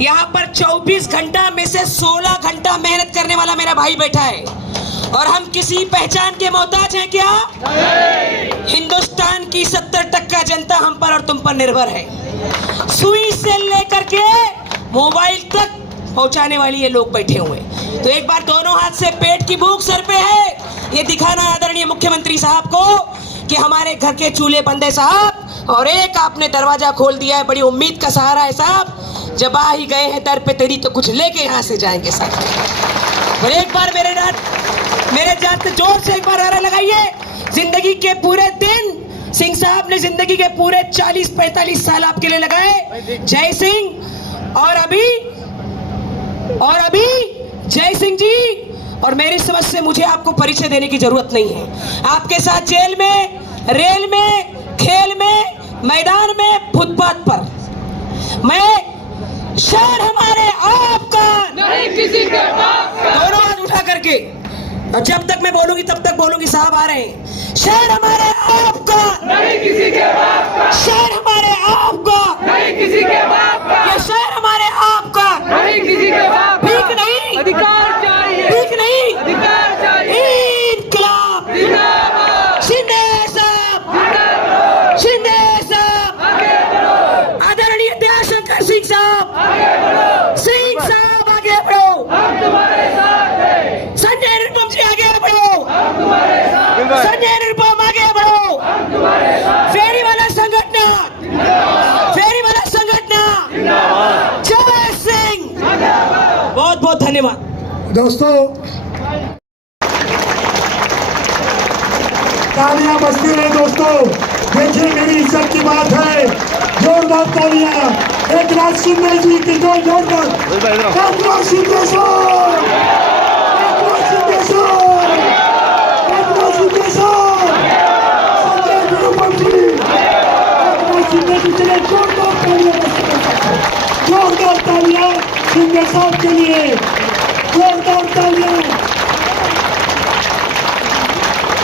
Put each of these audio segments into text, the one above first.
यहाँ पर 24 घंटा में से 16 घंटा मेहनत करने वाला मेरा भाई बैठा है। और हम किसी पहचान के मोहताज हैं क्या? हिंदुस्तान की 70% जनता हम पर और तुम पर निर्भर है। सुई से लेकर के मोबाइल तक पहुंचाने वाली ये लोग बैठे हुए। तो एक बार दोनों हाथ से पेट की भूख सर पे है ये दिखाना आदरणीय मुख्यमंत्री साहब को कि हमारे घर के चूल्हे बंद है साहब, और एक आपने दरवाजा खोल दिया है, बड़ी उम्मीद का सहारा है साहब। जब आ ही गए हैं दर पे तेरी तो कुछ लेके यहाँ से जाएंगे साहब। और एक बार मेरे जात जोर से एक बार नारा लगाइए। जिंदगी के पूरे दिन सिंह साहब ने जिंदगी के पूरे 40-45 साल आपके लिए लगाए। जय सिंह। और अभी जय सिंह जी। और मेरी समझ से मुझे आपको परिचय देने की जरूरत नहीं है। आपके साथ जेल में, रेल में, खेल में, मैदान में, फुटपाथ पर, मैं शहर हमारे आपका नहीं किसी के बाप का। दोनों हाथ उठा करके, और जब तक मैं बोलूंगी तब तक बोलूंगी। साहब आ रहे हैं। शहर हमारे आपका नहीं किसी के बाप का। शहर हमारे आपका नहीं किसी के बाप का। ये शहर हमारे आपका नहीं किसी के बाप का। ठीक नहीं, अधिकार चाहिए। ठीक नहीं, अधिकार चाहिए। इनकलाब जिंदाबाद। शिंदे साहब, जिंदाबाद। शिंदे साहब, आगे बढ़ो। आदरणीय दयाशंकर सिंह साहब, आगे बढ़ो। सिंह साहब आगे बढ़ो। हम तुम्हारे साथ हैं। संजय निरुपम जी आगे बढ़ो। हम तुम्हारे साथ हैं। संजय निरुपम आगे बढ़ो। हम तुम्हारे साथ फेरी वाला संगठन, जिंदाबाद। फेरी वाला संगठन, जिंदाबाद। जय सिंह। बहुत बहुत धन्यवाद दोस्तों। तालियां बजती रहे दोस्तों। देखिए मेरी इज्जत की बात है, जोरदार तालियां एकनाथ शिंदे जी की। जोरदार एकनाथ शिंदे साहब, एकनाथ शिंदे साहब, एकनाथ शिंदे साहब, संजय निरुपम जी, एकनाथ शिंदे जी के लिए जोरदार तालियां बजती रहे। जोरदार तालियां शिंदे साहब के लिए, जोरदार तालियां।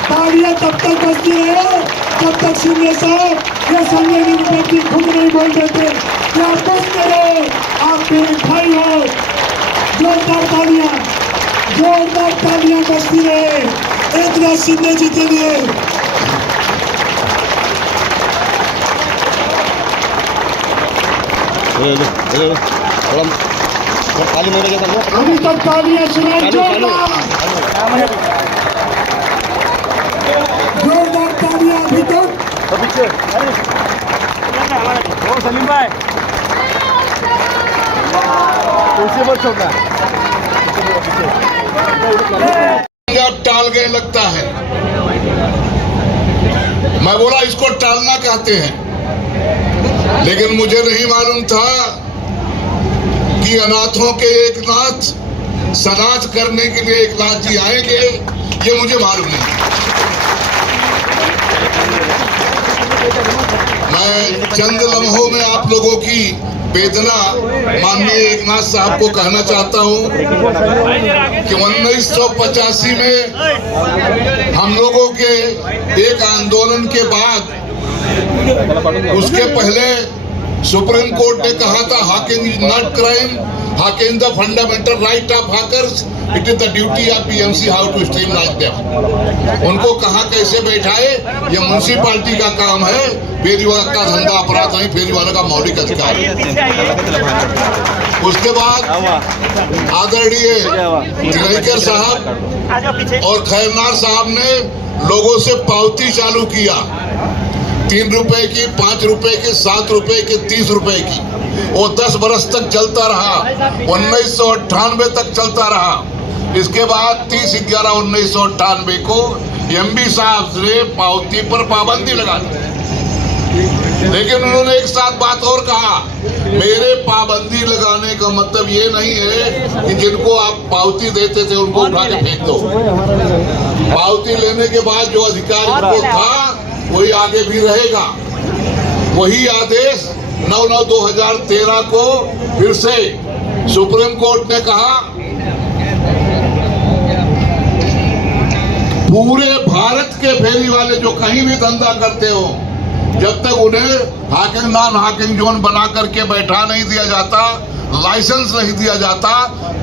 तालियां तब तक बजती रहे जब तक शिंदे साहब या संजय निरुपम जी खुद नहीं बोल देते कि आप बजते रहो, आप मेरे भाई हो। जोरदार तालियां बजती रहे एकनाथ शिंदे जी के लिए। अभी तक तालियां सुनाई। जोरदार तालियां अभी तक। सलीम भाई उसी पर छोड़ना अब टाल गए लगता है। मैं बोला इसको टालना कहते हैं, लेकिन मुझे नहीं मालूम था कि अनाथों के एक नाथ सनाथ करने के लिए एक नाथ जी आएंगे, ये मुझे मालूम नहीं। मैं चंद लम्हों में आप लोगों की वेदना माननीय एकनाथ साहब को कहना चाहता हूं कि 1985 में हम लोगों के एक आंदोलन के बाद, उसके पहले सुप्रीम कोर्ट ने कहा था hawking is not crime, hawking the fundamental right of hawkers, it is the duty of BMC how to streamline them. उनको कहा कैसे बैठाए, ये म्युनिसिपालिटी का काम है, फेरीवाला का धंधा अपराध नहीं, फेरीवाला का मौलिक अधिकार है। उसके बाद आदरणीय तिलैकर साहब और खैरनार साहब ने लोगों से पावती चालू किया, 3 रुपए की, 5 रुपए की, 7 रुपए की, 30 रुपए की। वो 10 बरस तक चलता रहा, 1998 तक चलता रहा। इसके बाद 30/11/1998 को एमबी साहब ने पावती पर पाबंदी लगा दी। लेकिन उन्होंने एक साथ बात और कहा, मेरे पाबंदी लगाने का मतलब ये नहीं है कि जिनको आप पावती देते थे उनको उठा के फेंक दो। पावती लेने के बाद जो अधिकार उनको था वही आगे भी रहेगा। वही आदेश 9/9/2013 को फिर से सुप्रीम कोर्ट ने कहा पूरे भारत के फेरी वाले जो कहीं भी धंधा करते हो जब तक उन्हें हाकिंग नॉन हाकिंग जोन बना करके बैठा नहीं दिया जाता, लाइसेंस नहीं दिया जाता,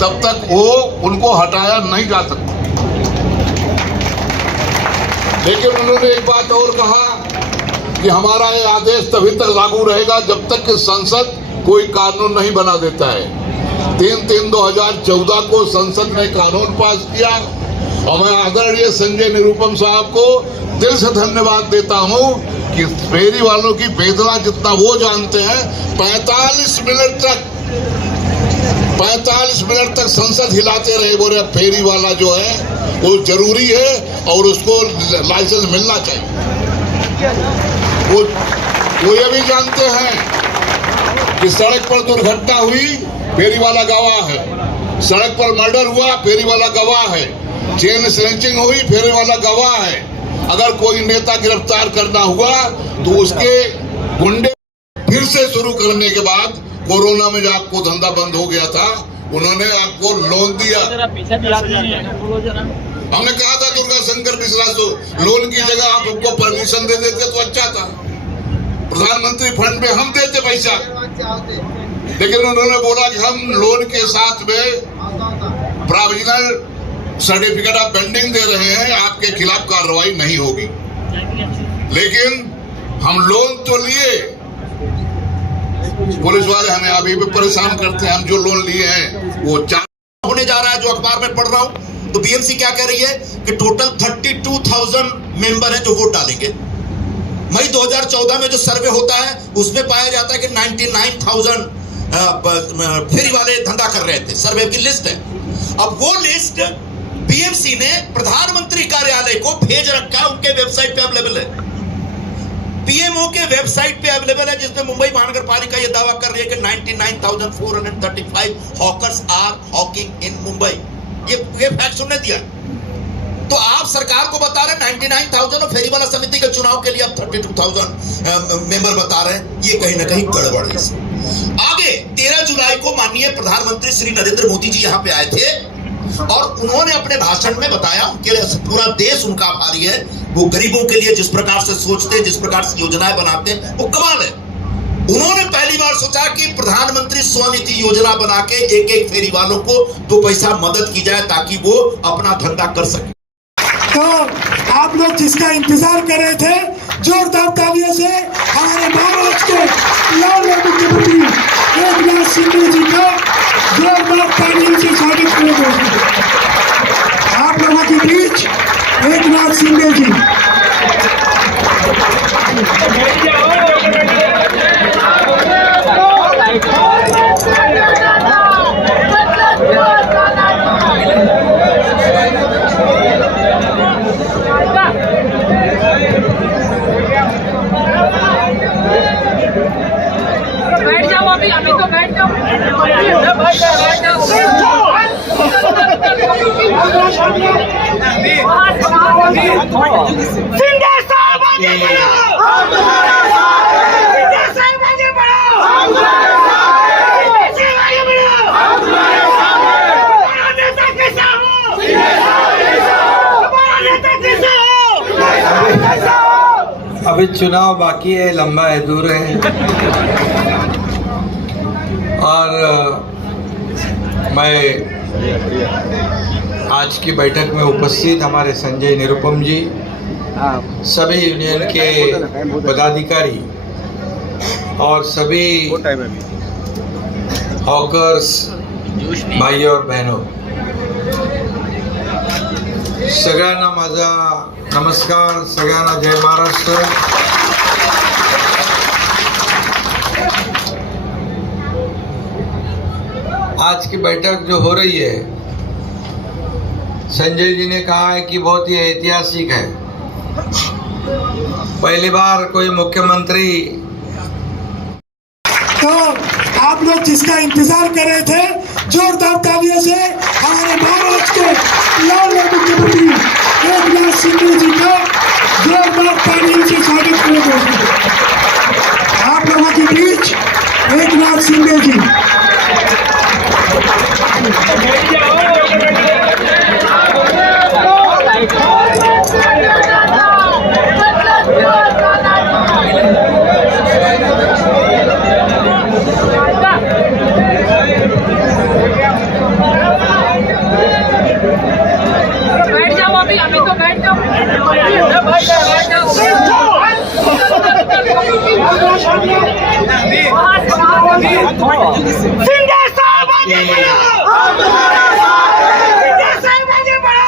तब तक वो उनको हटाया नहीं जा सकता। लेकिन उन्होंने एक बात और कहा कि हमारा ये आदेश तभी तक लागू रहेगा जब तक कि संसद कोई कानून नहीं बना देता है। 3/3/2014 को संसद ने कानून पास किया और मैं आदरणीय संजय निरुपम साहब को दिल से धन्यवाद देता हूं कि फेरी वालों की वेदना जितना वो जानते हैं, 45 मिनट तक संसद हिलाते रहे, बोले फेरी वाला जो है वो जरूरी है और उसको लाइसेंस मिलना चाहिए। वो ये भी जानते हैं कि सड़क पर दुर्घटना हुई, फेरी वाला गवाह है, सड़क पर मर्डर हुआ, फेरी वाला गवाह है, चेन स्नैचिंग हुई, फेरी वाला गवाह है। अगर कोई नेता गिरफ्तार करना हुआ तो उसके गुंडे फिर से शुरू करने के बाद कोरोना में जो आपको धंधा बंद हो गया था, उन्होंने आपको लोन दिया। हमने कहा था दुर्गा शंकर मिश्रा को लोन की जगह आप हमको परमिशन दे देते तो अच्छा था, प्रधानमंत्री फंड में हम देते पैसा, लेकिन उन्होंने बोला कि हम लोन के साथ में प्रोविजनल सर्टिफिकेट ऑफ पेंडिंग दे रहे हैं, आपके खिलाफ कार्रवाई नहीं होगी। लेकिन हम लोन तो लिए, पुलिस वाले हमें अभी भी परेशान करते हैं। हम जो लोन लिए हैं वो 4 होने जा रहा है, जो अखबार में पढ़ रहा हूं। तो बीएमसी क्या कह रही है कि टोटल 32,000 मेंबर हैं जो वोट डालेंगे। मई 2014 में जो सर्वे होता है उसमें पाया जाता है कि 99,000 फेरी वाले धंधा कर रहे थे। सर्वे की लिस्ट है। अब वो लिस्ट बीएमसी ने प्रधानमंत्री कार्यालय को भेज रखा है, उनके वेबसाइट पे अवेलेबल है, पीएमओ के वेबसाइट पे अवेलेबल है, जिसमें मुंबई महानगर पालिका यह दावा कर रही है कि 99,435 हॉकर्स आर हॉकिंग इन मुंबई। ये फैक्ट सुनने दिया। तो आप सरकार को बता रहे 99,000 और फेरी वाला समिति के चुनाव के लिए आप 32,000 मेंबर बता रहे हैं। ये कहीं ना कहीं गड़बड़ है। आगे 13 जुलाई को माननीय प्रधानमंत्री श्री नरेंद्र मोदी जी यहाँ पे आए थे और उन्होंने अपने भाषण में बताया उनके लिए पूरा देश उनका आभारी है। वो गरीबों के लिए जिस प्रकार से सोचते हैं, जिस प्रकार से योजनाएं बनाते हैं, वो कमाल है। उन्होंने पहली बार सोचा कि प्रधानमंत्री स्वनिधि योजना बना के एक फेरी वालों को 2 पैसा मदद की जाए ताकि वो अपना धंधा कर सके। तो आप लोग जिसका इंतजार कर रहे थे, जोरदार तालियों से हमारे महाराष्ट्र के लाडले मुख्यमंत्री एकनाथ शिंदे जी का जोरदार तालियों से स्वागत करें। आप लोगों के बीच एकनाथ शिंदे जी। बैठ जाओ अभी तो बैठ जाओ। शिंदे साहब आगे बढ़ो, शिंदे साहब आगे बढ़ो, शिंदे साहब आगे बढ़ो। हमारा नेता कैसा हो, हमारा नेता कैसा हो। अभी चुनाव बाकी है, लंबा है, दूर है। और मैं आज की बैठक में उपस्थित हमारे संजय निरुपम जी, सभी यूनियन के पदाधिकारी और सभी हॉकर्स भाई और बहनों, सगळ्यांना माझा नमस्कार, सगळ्यांना जय महाराष्ट्र। आज की बैठक जो हो रही है, संजय जी ने कहा है कि बहुत ही ऐतिहासिक है। पहली बार कोई मुख्यमंत्री। तो आप लोग जिसका इंतजार कर रहे थे, जोरदार तालियों से हमारे महाराष्ट्र के लाडले मुख्यमंत्री एकनाथ शिंदे जी का जोरदार तालियों से स्वागत करें। आप लोगों के बीच एकनाथ शिंदे जी। शिंदे साहब आगे बढ़ो, शिंदे साहब आगे बढ़ो,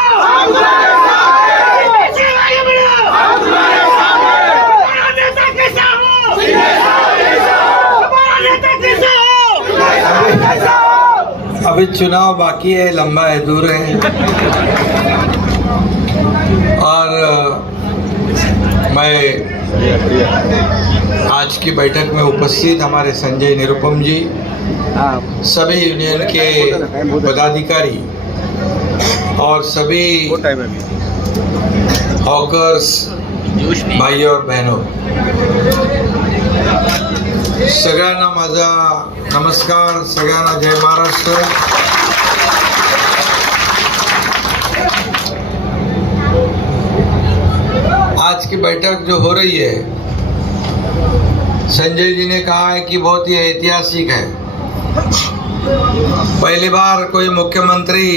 शिंदे साहब आगे बढ़ो, हमारा नेता कैसा हो, हमारा नेता कैसा हो। अभी चुनाव बाकी है, लंबा है, दूर है। और मैं आज की बैठक में उपस्थित हमारे संजय निरुपम जी, सभी यूनियन के पदाधिकारी और सभी हॉकर्स भाइयों और बहनों, सगळ्यांना माझा नमस्कार, सगळ्यांना जय महाराष्ट्र। आज की बैठक जो हो रही है, संजय जी ने कहा है कि बहुत ही ऐतिहासिक है। पहली बार कोई मुख्यमंत्री